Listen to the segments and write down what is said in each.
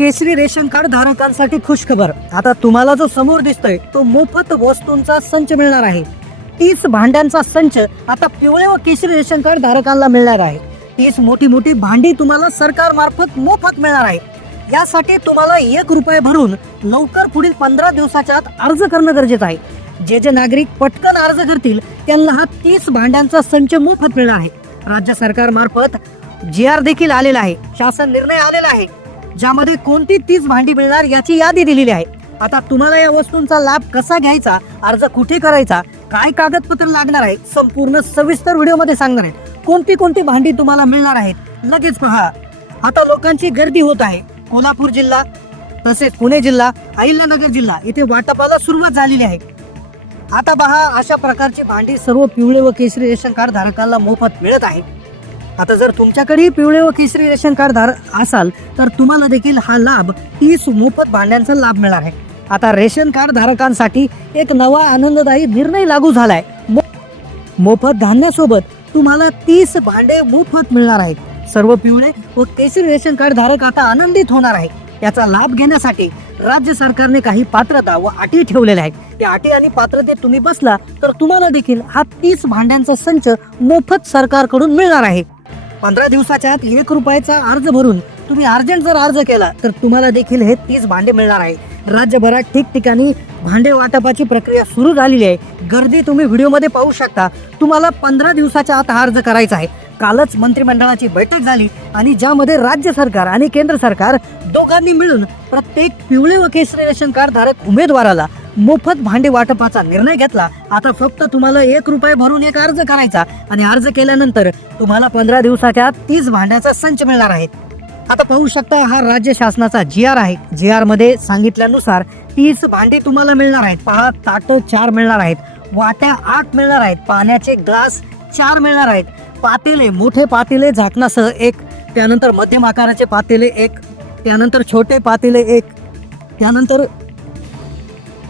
केसरी ration card धारकांसाठी खुशखबर. आता तुम्हाला जो समोर दिसतोय तो मोफत वस्तूंचा संच मिळणार आहे. तीस भांड्यांचा संच आता पिवळे व केसरी रेशन कार्ड धारकांना मिळणार आहे. तीस मोठी मोठी भांडी तुम्हाला सरकार मार्फत मोफत मिळणार आहे. यासाठी तुम्हाला एक रुपये भरून लवकर पुढील पंधरा दिवसाच्या आत अर्ज करणं गरजेचं आहे. जे जे नागरिक पटकन अर्ज करतील त्यांना हा तीस भांड्यांचा संच मोफत मिळणार आहे. राज्य सरकार मार्फत जी आर देखील आलेला आहे. शासन निर्णय आलेला आहे. ज्यामध्ये कोणती तीच भांडी मिळणार याची यादी दिलेली आहे. आता तुम्हाला या वस्तूंचा लाभ कसा घ्यायचा अर्ज कुठे करायचा काय कागदपत्र लागणार आहे संपूर्ण सविस्तर व्हिडिओमध्ये सांगणार आहे. कोणती कोणती भांडी तुम्हाला मिळणार आहेत लगेच पहा. आता लोकांची गर्दी होत आहे. कोल्हापूर जिल्हा तसेच पुणे जिल्हा अहिल्यानगर जिल्हा इथे वाटपाला सुरुवात झालेली आहे. आता पहा अशा प्रकारची भांडी सर्व पिवळे व केसरी रेशन कार्ड धारकांना मोफत मिळत आहे आता जर तुमच्याकडे पिवळे व केसरी रेशन कार्ड धार असाल तर तुम्हाला देखील हा लाभ तीस मोफत भांड्यांचा लाभ मिळणार आहे. आता रेशन कार्ड धारकांसाठी एक नवा आनंददायी निर्णय लागू झालाय. मो- मोफत धान्यासोबत तुम्हाला तीस भांडे मोफत मिळणार आहेत. सर्व पिवळे व केसरी रेशन कार्ड धारक आता आनंदित होणार आहे याचा लाभ घेण्यासाठी राज्य सरकारने काही पात्रता व अटी ठेवलेल्या आहेत. त्या अटी आणि पात्रतेत तुम्ही बसला तर तुम्हाला देखील हा तीस भांड्यांचा संच मोफत सरकारकडून मिळणार आहे. पंधरा दिवसाच्या आत एक रुपयाचा अर्ज भरून तुम्ही अर्जंट जर अर्ज केला तर तुम्हाला देखील हे तीस भांडे मिळणार आहे. राज्यभरात ठिकठिकाणी भांडे वाटपाची प्रक्रिया सुरू झालेली आहे. गर्दी तुम्ही व्हिडिओमध्ये पाहू शकता. तुम्हाला पंधरा दिवसाच्या आत हा अर्ज करायचा आहे. कालच मंत्रिमंडळाची बैठक झाली आणि ज्यामध्ये राज्य सरकार आणि केंद्र सरकार दोघांनी मिळून प्रत्येक पिवळे व केसरी रेशन कार्ड धारक उमेदवाराला मोफत भांडे वाटपाचा निर्णय घेतला. आता फक्त तुम्हाला एक रुपये भरून एक अर्ज करायचा आणि अर्ज केल्यानंतर तुम्हाला पंधरा दिवसाच्या आत तीस भांड्याचा संच मिळणार आहे. आता पाहू शकता हा राज्य शासनाचा जी आर आहे. जी आरमध्ये सांगितल्यानुसार तीस भांडी तुम्हाला मिळणार आहेत. पहा ताटो चार मिळणार आहेत. वाट्या आठ मिळणार आहेत. पाण्याचे ग्लास चार मिळणार आहेत. पातेले मोठे पातेले झाकणासह एक त्यानंतर मध्यम आकाराचे पातेले एक त्यानंतर छोटे पातेले एक त्यानंतर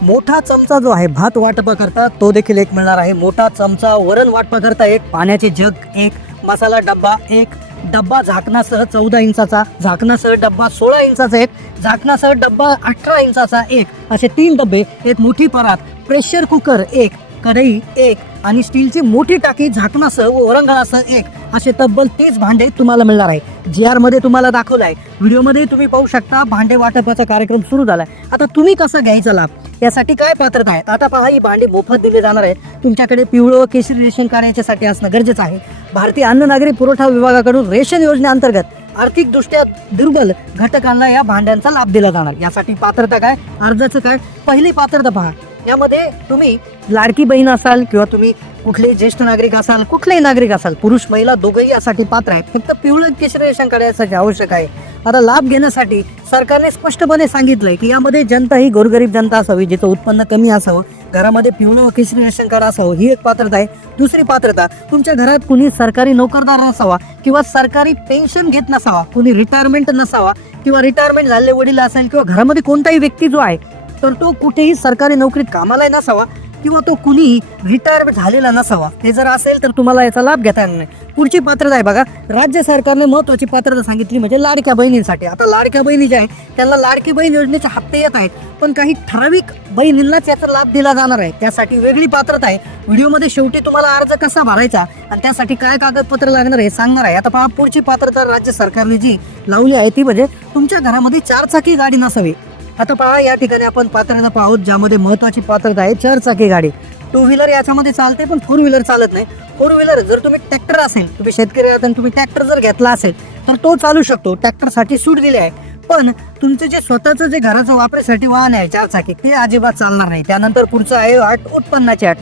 मोठा चमचा जो आहे भात वाटपा करता तो देखील एक मिळणार आहे. मोठा चमचा वरण वाटपा करता एक पाण्याचे जग एक मसाला डब्बा एक. डब्बा झाकणासह चौदा इंचाचा झाकणासह डब्बा सोळा इंचाचा एक झाकणासह डब्बा अठरा इंचाचा एक. असे तीन डब्बे एक मोठी परात प्रेशर कुकर एक कढई एक आणि स्टीलची मोठी टाकी झाकणासह व वरंगणासह एक. असे तब्बल तीस भांडे तुम्हाला मिळणार आहे. जी आरमध्ये तुम्हाला दाखवलं आहे व्हिडिओमध्ये तुम्ही पाहू शकता भांडे वाटपाचा कार्यक्रम सुरू झाला आहे आता तुम्ही कसा घ्यायचा लाभ? यासाठी काय पात्रता आहेत आता पहा ही भांडी मोफत दिली जाणार आहेत. तुमच्याकडे पिवळं व रेशन कार्ड याच्यासाठी असणं गरजेचं आहे. भारतीय अन्न नागरी पुरवठा विभागाकडून रेशन योजनेअंतर्गत आर्थिकदृष्ट्या दुर्बल घटकांना या भांड्यांचा लाभ दिला जाणार. यासाठी पात्रता काय? अर्जाचं काय? पहिली पात्रता पहा. यामध्ये तुम्ही लाडकी बहीण असाल किंवा तुम्ही कुठलेही ज्येष्ठ नागरिक असाल कुठलेही नागरिक असाल पुरुष महिला दोघंही यासाठी पात्र आहेत. फक्त पिवळं केशरी रेशन कार्ड यासाठी आवश्यक आहे. आता लाभ घेण्यासाठी सरकारने स्पष्टपणे सांगितलंय की यामध्ये जनता ही गोरगरीब जनता असावी जिचं उत्पन्न कमी असावं. घरामध्ये पिवळं केशरी रेशन कार्ड असावं ही एक पात्रता आहे. दुसरी पात्रता तुमच्या घरात कुणी सरकारी नोकरदार नसावा किंवा सरकारी पेन्शन घेत नसावा कुणी रिटायरमेंट नसावा किंवा रिटायरमेंट झालेले वडील असेल किंवा घरामध्ये कोणताही व्यक्ती जो आहे तर तो कुठेही सरकारी नोकरीत कामाला नसावा. किंवा तो कुणी रिटायर झालेला नसावा. हे जर असेल तर तुम्हाला याचा लाभ घेता येणार नाही. पुढची पात्रता आहे बघा राज्य सरकारने महत्वाची पात्रता सांगितली म्हणजे लाडक्या बहिणींसाठी. आता लाडक्या बहिणी ज्या आहेत त्यांना लाडकी बहीण योजनेचे हप्ते येत आहेत पण काही ठराविक बहिणींनाच याचा लाभ दिला जाणार आहे. त्यासाठी वेगळी पात्रता आहे. व्हिडिओमध्ये शेवटी तुम्हाला अर्ज कसा भरायचा आणि त्यासाठी काय कागदपत्र लागणार हे सांगणार आहे. आता पहा पुढची पात्रता राज्य सरकारने जी लावली आहे ती म्हणजे तुमच्या घरामध्ये चारचाकी गाडी नसावी. आता पहा या ठिकाणी आपण पात्रता पाहूत ज्यामध्ये महत्वाची पात्रता आहे चार चाकी गाडी. टू व्हीलर याच्यामध्ये चालते पण फोर व्हीलर चालत नाही. फोर व्हीलर जर तुम्ही ट्रॅक्टर असेल तुम्ही शेतकरी आहात आणि तुम्ही ट्रॅक्टर जर घेतला असेल तर तो चालू शकतो. ट्रॅक्टरसाठी सूट दिली आहे. पण तुमचं जे स्वतःचं जे घराचं वापरासाठी वाहन आहे चार चाकी ते अजिबात चालणार नाही. त्यानंतर पुढचं आहे अट उत्पन्नाची अट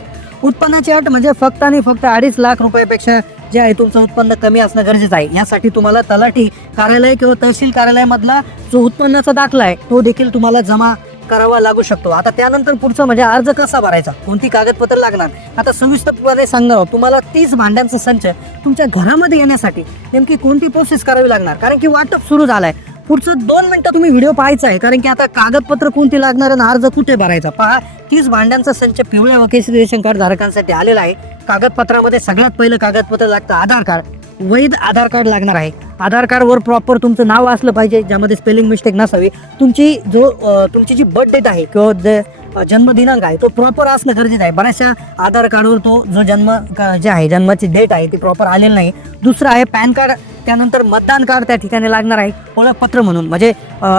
उत्पन्नाची अट म्हणजे फक्त आणि फक्त अडीच लाख रुपयापेक्षा जे आहे तुमचं उत्पन्न कमी असणं गरजेचं आहे. यासाठी तुम्हाला तलाठी कार्यालय किंवा तहसील कार्यालयामधला जो उत्पन्नाचा दाखला आहे तो देखील तुम्हाला जमा करावा लागू शकतो. आता त्यानंतर पुढचं म्हणजे अर्ज कसा भरायचा? कोणती कागदपत्र लागणार? आता सविस्तरपणे सांगणार तुम्हाला तीस भांड्यांचा संच तुमच्या घरामध्ये येण्यासाठी नेमकी कोणती प्रोसेस करावी लागणार? कारण की वाटप सुरू झालंय. पुढचं दोन मिनिटं तुम्ही व्हिडिओ पाहायचा आहे. कारण की आता कागदपत्र कोणती लागणार आणि अर्ज कुठे भरायचा? पहा तीस भांड्यांचा संच पिवळ्या व केसरी रेशन कार्ड धारकांसाठी आलेला आहे. कागदपत्रामध्ये सगळ्यात पहिलं कागदपत्र लागतं आधार कार्ड. वैध आधार कार्ड लागणार आहे. आधार कार्डवर प्रॉपर तुमचं नाव असलं पाहिजे ज्यामध्ये स्पेलिंग मिस्टेक नसावी. तुमची जो तुमची जी बर्थ डेट आहे किंवा जे जन्मदिनांक आहे तो प्रॉपर असणं गरजेचं आहे. बऱ्याचशा आधार कार्डवर तो जो जन्म जे आहे जन्माची डेट आहे ती प्रॉपर आलेली नाही. दुसरं आहे पॅन कार्ड. त्यानंतर मतदान कार्ड त्या ठिकाणी लागणार आहे. ओळखपत्र म्हणून. म्हणजे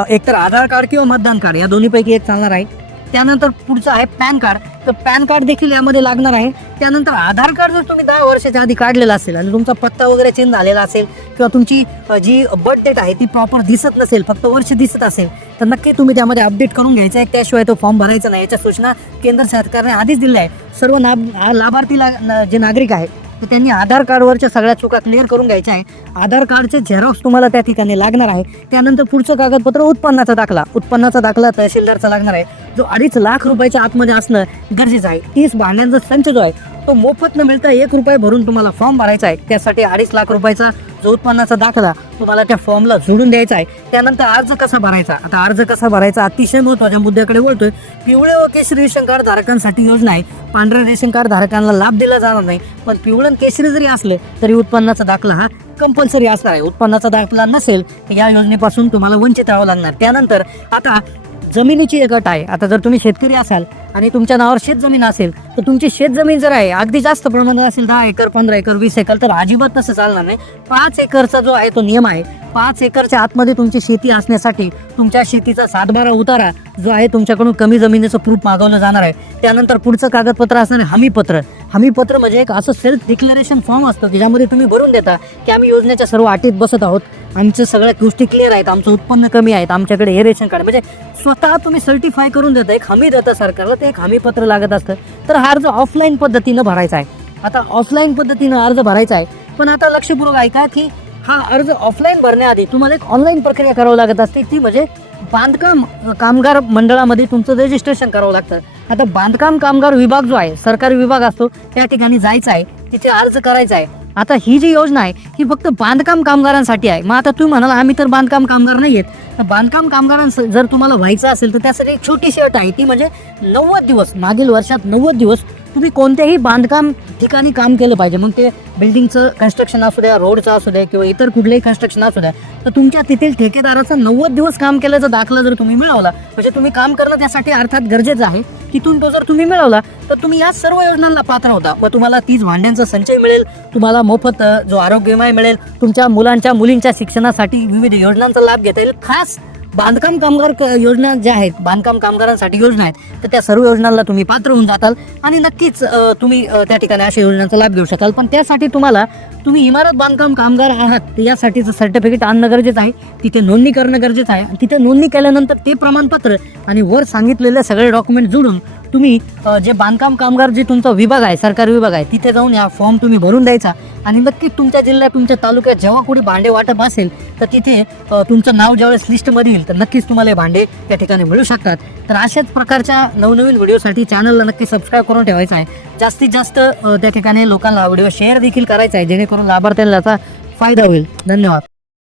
एकतर आधार कार्ड किंवा मतदान कार्ड या दोन्हीपैकी एक चालणार आहे. त्यानंतर पुढचं आहे पॅन कार्ड. तर पॅन कार्ड देखील यामध्ये लागणार आहे. त्यानंतर आधार कार्ड जर तुम्ही दहा वर्षाच्या आधी काढलेला असेल आणि तुमचा पत्ता वगैरे चेंज झालेला असेल किंवा तुमची जी बर्थ डेट आहे ती प्रॉपर दिसत नसेल फक्त वर्ष दिसत असेल तर नक्की तुम्ही त्यामध्ये अपडेट करून घ्यायचं आहे. त्याशिवाय तो फॉर्म भरायचा नाही. याच्या सूचना केंद्र सरकारने आधीच दिल्या आहे सर्व नाब लाभार्थी ला न- जे नागरिक आहे तर त्यांनी आधार कार्डवरच्या सगळ्या चुका क्लिअर करून घ्यायच्या आहे आधार कार्डचे झेरॉक्स तुम्हाला त्या ठिकाणी लागणार आहे. त्यानंतर पुढचं कागदपत्र उत्पन्नाचा दाखला. उत्पन्नाचा दाखला तहसीलदारचा लागणार आहे. जो अडीच लाख रुपयाच्या आतमध्ये असणं गरजेचं आहे. तीस भांड्यांचा संच जो आहे तो मोफत न मिळता एक रुपये भरून तुम्हाला फॉर्म भरायचा आहे. त्यासाठी अडीच लाख रुपयाचा जो उत्पन्नाचा दाखला तुम्हाला त्या फॉर्मला जोडून द्यायचा आहे. त्यानंतर अर्ज कसा भरायचा? आता अर्ज कसा भरायचा अतिशय महत्त्वाच्या मुद्द्याकडे वळतोय. पिवळे व केशरी रेशन कार्ड धारकांसाठी योजना आहे. पांढऱ्या रेशन कार्ड धारकांना लाभ दिला जाणार नाही. पण पिवळं केशरी जरी असले तरी उत्पन्नाचा दाखला हा कंपल्सरी असणार आहे. उत्पन्नाचा दाखला नसेल तर या योजनेपासून तुम्हाला वंचित राहावं लागणार. त्यानंतर आता जमिनीची एक अट आहे. आता जर तुम्ही शेतकरी असाल आणि तुमच्या नावावर शेत जमीन असेल तर तुमची शेत जमीन जर आहे अगदी जास्त प्रमाणात असेल दहा एकर पंधरा एकर वीस एकर तर अजिबात तसं चालणार नाही. पाच एकरचा जो आहे तो नियम आहे पाच एकरच्या आतमध्ये तुमची शेती असण्यासाठी तुमच्या शेतीचा सातबारा उतारा जो आहे तुमच्याकडून कमी जमिनीचं प्रूफ मागवलं जाणार आहे. त्यानंतर पुढचं कागदपत्र असणार आहे हमीपत्र. हमीपत्र म्हणजे एक असं सेल्फ डिक्लेरेशन फॉर्म असतं की ज्यामध्ये तुम्ही भरून देता की आम्ही योजनेच्या सर्व अटीत बसत आहोत. आमच्या सगळ्या गोष्टी क्लिअर आहेत आमचं उत्पन्न कमी आहेत आमच्याकडे हे रेशन कार्ड म्हणजे स्वतः तुम्ही सर्टिफाय करून देता एक हमी देता सरकारला ते एक हमीपत्र लागत असतं. तर हा अर्ज ऑफलाईन पद्धतीनं भरायचा आहे. आता ऑफलाईन पद्धतीनं अर्ज भरायचा आहे. पण आता लक्षपूर्वक ऐका की हा अर्ज ऑफलाईन भरण्याआधी तुम्हाला एक ऑनलाईन प्रक्रिया करावी लागत असते. ती म्हणजे बांधकाम कामगार मंडळामध्ये तुमचं रजिस्ट्रेशन करावं लागतं. आता बांधकाम कामगार विभाग जो आहे सरकारी विभाग असतो त्या ठिकाणी जायचं आहे तिथे अर्ज करायचा आहे. आता ही जी योजना आहे ही फक्त बांधकाम कामगारांसाठी आहे. मग आता तुम्ही म्हणाल आम्ही तर बांधकाम कामगार नाही आहेत. तर बांधकाम कामगारांस जर तुम्हाला व्हायचं असेल तर त्यासाठी एक छोटीशी अट आहे. ती म्हणजे नव्वद दिवस मागील वर्षात नव्वद दिवस तुम्ही कोणत्याही बांधकाम ठिकाणी काम केलं पाहिजे. मग ते बिल्डिंगचं कन्स्ट्रक्शन असू द्या रोडचं असू द्या किंवा इतर कुठलंही कन्स्ट्रक्शन असू द्या तर तुमच्या तेथील ठेकेदाराचा नव्वद दिवस काम केल्याचा दाखला जर तुम्ही मिळवला म्हणजे तुम्ही काम करणं त्यासाठी अर्थात गरजेचं आहे. तिथून तो जर तुम्ही मिळवला तर तुम्ही या सर्व योजनांना पात्र होता व तुम्हाला तीच भांड्यांचा संचय मिळेल तुम्हाला मोफत जो आरोग्य विमा मिळेल तुमच्या मुलांच्या मुलींच्या शिक्षणासाठी विविध योजनांचा लाभ घेता येईल. खास बांधकाम कामगार क- योजना ज्या आहेत बांधकाम कामगारांसाठी योजना आहेत तर त्या सर्व योजनांना तुम्ही पात्र होऊन जाताल आणि नक्कीच तुम्ही त्या ठिकाणी अशा योजनांचा लाभ घेऊ शकाल. पण त्यासाठी तुम्हाला तुम्ही इमारत बांधकाम कामगार आहात यासाठीचं सर्टिफिकेट आणणं गरजेचं आहे तिथे नोंदणी करणं गरजेचं आहे. आणि तिथे नोंदणी केल्यानंतर ते प्रमाणपत्र आणि वर सांगितलेले सगळे डॉक्युमेंट जोडून तुम्ही जे बांधकाम कामगार जे तुमचा विभाग आहे सरकारी विभाग आहे तिथे जाऊन या फॉर्म तुम्ही भरून द्यायचा. आणि नक्कीच तुमच्या जिल्ह्यात तुमच्या तालुक्यात जेव्हा कुठे भांडे वाटप असेल तर तिथे तुमचं नाव ज्यावेळेस लिस्टमध्ये येईल तर नक्कीच तुम्हाला हे भांडे त्या ठिकाणी मिळू शकतात. तर अशाच प्रकारच्या नवनवीन व्हिडिओसाठी चॅनलला नक्की सबस्क्राईब करून ठेवायचं आहे. जास्तीत जास्त त्या ठिकाणी लोकांना व्हिडिओ शेअर देखील करायचा आहे जेणेकरून लाभार्थ्यांना त्याचा फायदा होईल. धन्यवाद.